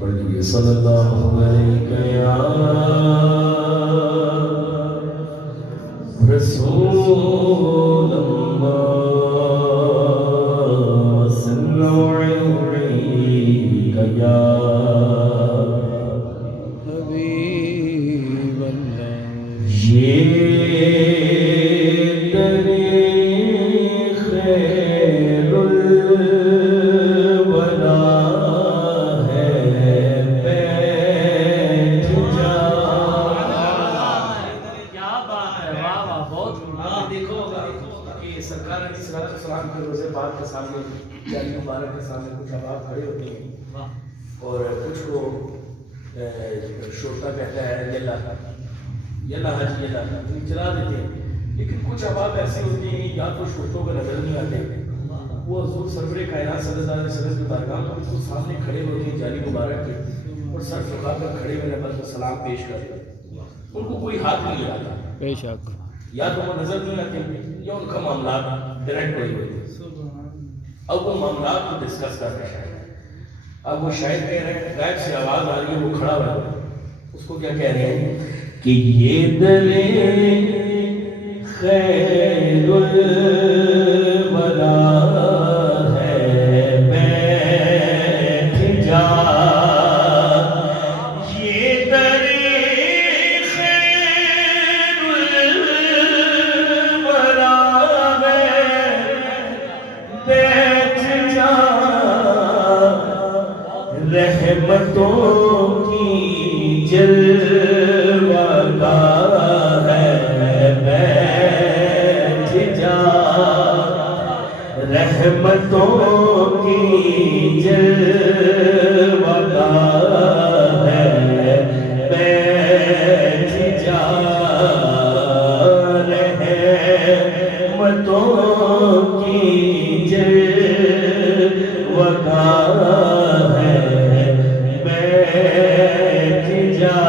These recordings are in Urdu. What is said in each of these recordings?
پڑھیے صلی اللہ علیہ یا رسول اللہ صلی علیہ یا حبیب اللہ یہ مبارک کے سامنے کچھ احباب کھڑے ہوتے ہیں اور کچھ کو شوٹا کہتا ہے یلا یلا حاجی یلا چلا دیتے ہیں، لیکن کچھ احباب ایسے ہوتے ہیں یا تو شوٹوں کا نظر نہیں آتے، وہ حضور سرور کائنات صلی اللہ علیہ وسلم کے بارگاہ میں بالکل سامنے کھڑے ہوتے ہیں جالی مبارک کے اور سر جھکا کر کھڑے ہوئے نبی کو سلام پیش کرتے ہیں، ان کو کوئی ہاتھ نہیں لگاتا، بے شک یا تو وہ نظر نہیں آتے یا ان کا معاملات ڈائریکٹ ہوئے ہوتے ہیں۔ اب وہ معاملات کو ڈسکس کر رہے ہیں، اب وہ شاید کہہ رہے ہیں غائب سے آواز آ رہی ہے، وہ کھڑا ہوا ہے، اس کو کیا کہہ رہے ہیں کہ یہ دل خیر الورا ہے بیٹھ جا، یہ دل خیر الورا ہے بیٹھ جا، رحمتوں کی جلوہ گاہ ہے بیٹھ جا، رحمتوں کی جلوہ گاہ ہے بیٹھ جا، رحمتوں کی جلوہ گاہ ہے بیٹھ جا،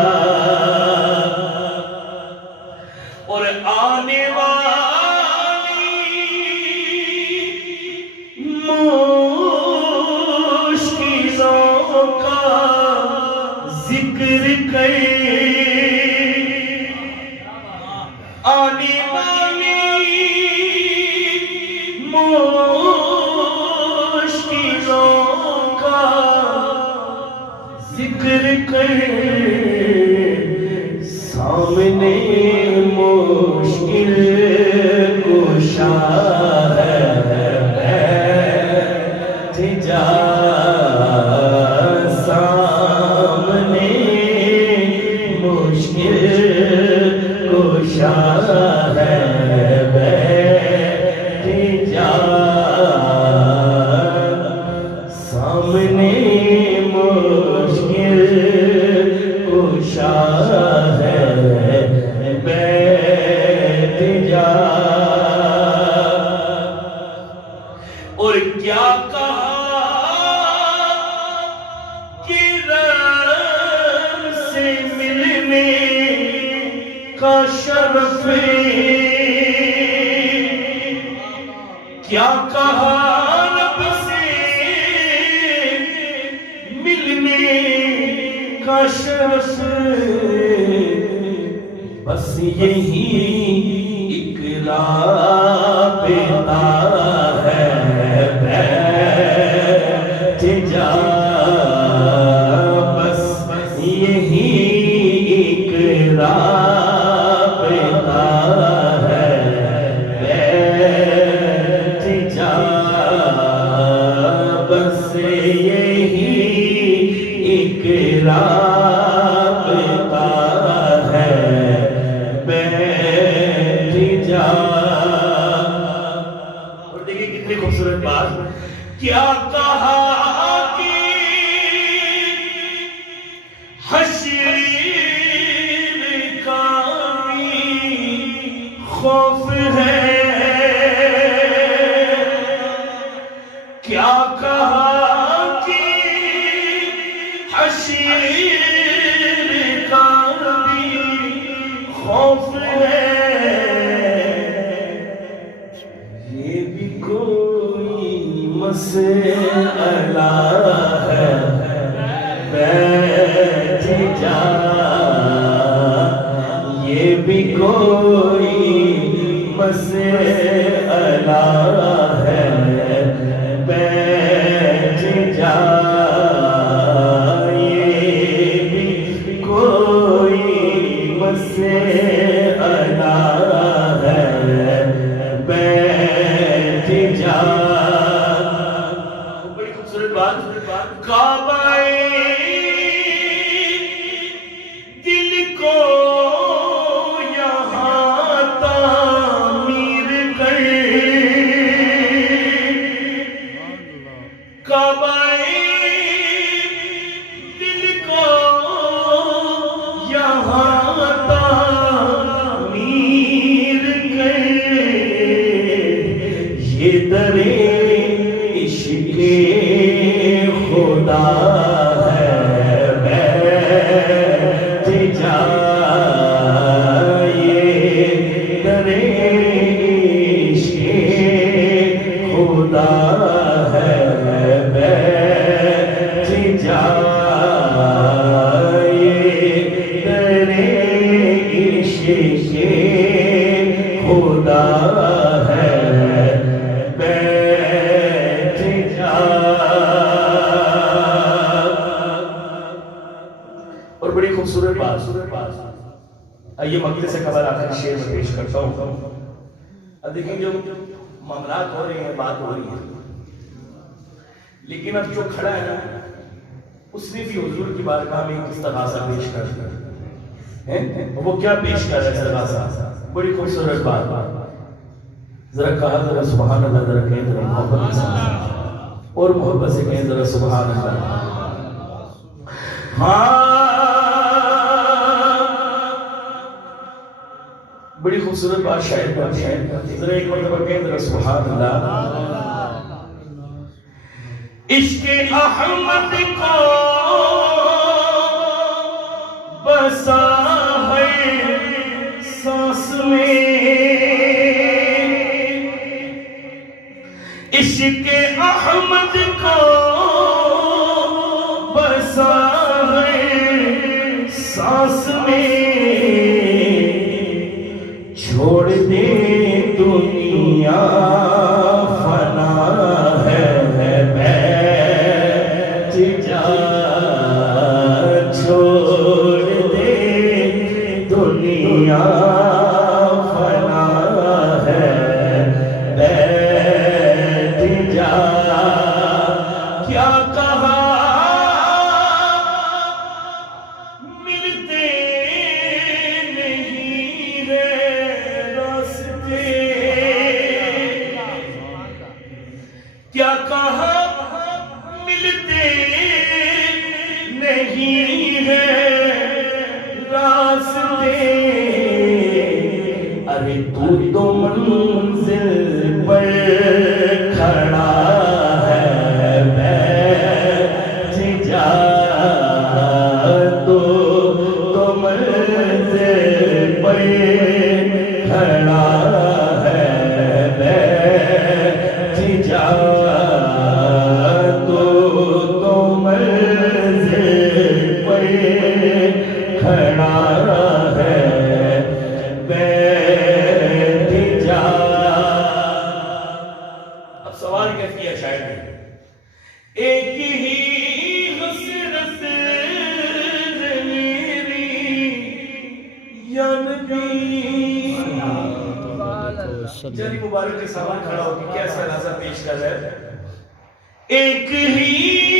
اور آنے والی مشکلوں کا ذکر کر، آنے والی مشکلوں کا ذکر کر، سامنے مشکل کشا ہے بیٹھ جا، سامنے مشکل کشا ہے بیٹھ جا، سامنے مشکل کشا ہے بیٹھ جا، اور کیا کہا کہ رب سے ملنے کا شرف، کیا کہا رب سے ملنے کا شرف، بس یہی اقرار پیدا ہے بیٹھ جا، بس یہی اقرار پیدا ہے بیٹھ جا، بس یہی اقرار پیدا ہے بیٹھ جا، اور دیکھیں کتنی خوبصورت بات، کیا کہا کہ حشر کا بھی خوف ہے، کیا کہا کہ حشر کا بھی خوف ہے، یہ بھی کوئی مسئلہ ہے دل کو یہاں تعمیر کر، کعبہ دل کو یہاں تعمیر کر، یہ درے عشق خدا ہے بیٹھ جا، یہ درے عشق خدا ہے بیٹھ جا، یہ درے عشق خدا ہے بیٹھ جا۔ اور بڑی خوبصورت بات، آئیے مقطع سے قبل آخر شعر میں پیش کرتا ہوں۔ اب دیکھیں جو معاملات ہو رہے ہیں، بات ہو رہی ہے، لیکن اب جو کھڑا ہے نا اس نے بھی حضور کی بارگاہ میں کس طرح سے پیش کر ہے، وہ کیا پیش کر رہا ہے سراسا، بڑی خوبصورت بات۔ ذرا کہا ذرا سبحان اللہ، ذرا کہیں ذرا محبت سے، اور محبت سے کہیں ذرا سبحان اللہ۔ ہاں بڑی خوبصورت بات شاید ذرا ایک مرتبہ کہیں ذرا سبحان اللہ۔ عشق احمد کو بسا ہے سانس میں، عشق احمد کو بسا ہے سانس میں، چھوڑ دے دنیا فنا ہے بیٹھ جا، چھوڑ دے دنیا فنا ہے بیٹھ جا، کیا کہا ملتے نہیں ہے راستے، کیا کہا ملتے نہیں ہے راستے، ارے تو منزل پر کھڑا ہے بیٹھ جا، تو منزل پر کھڑا ہے بیٹھ جا، تو منزل پر کھڑا ہے بیٹھ جا۔ اب سوال کیا کیا شاید نے، ایک ہی حسرت میری یا نبی، جنی مبارک کے سامان کھڑا ہو کہ کیسا نظر پیش کر رہے، ایک ہی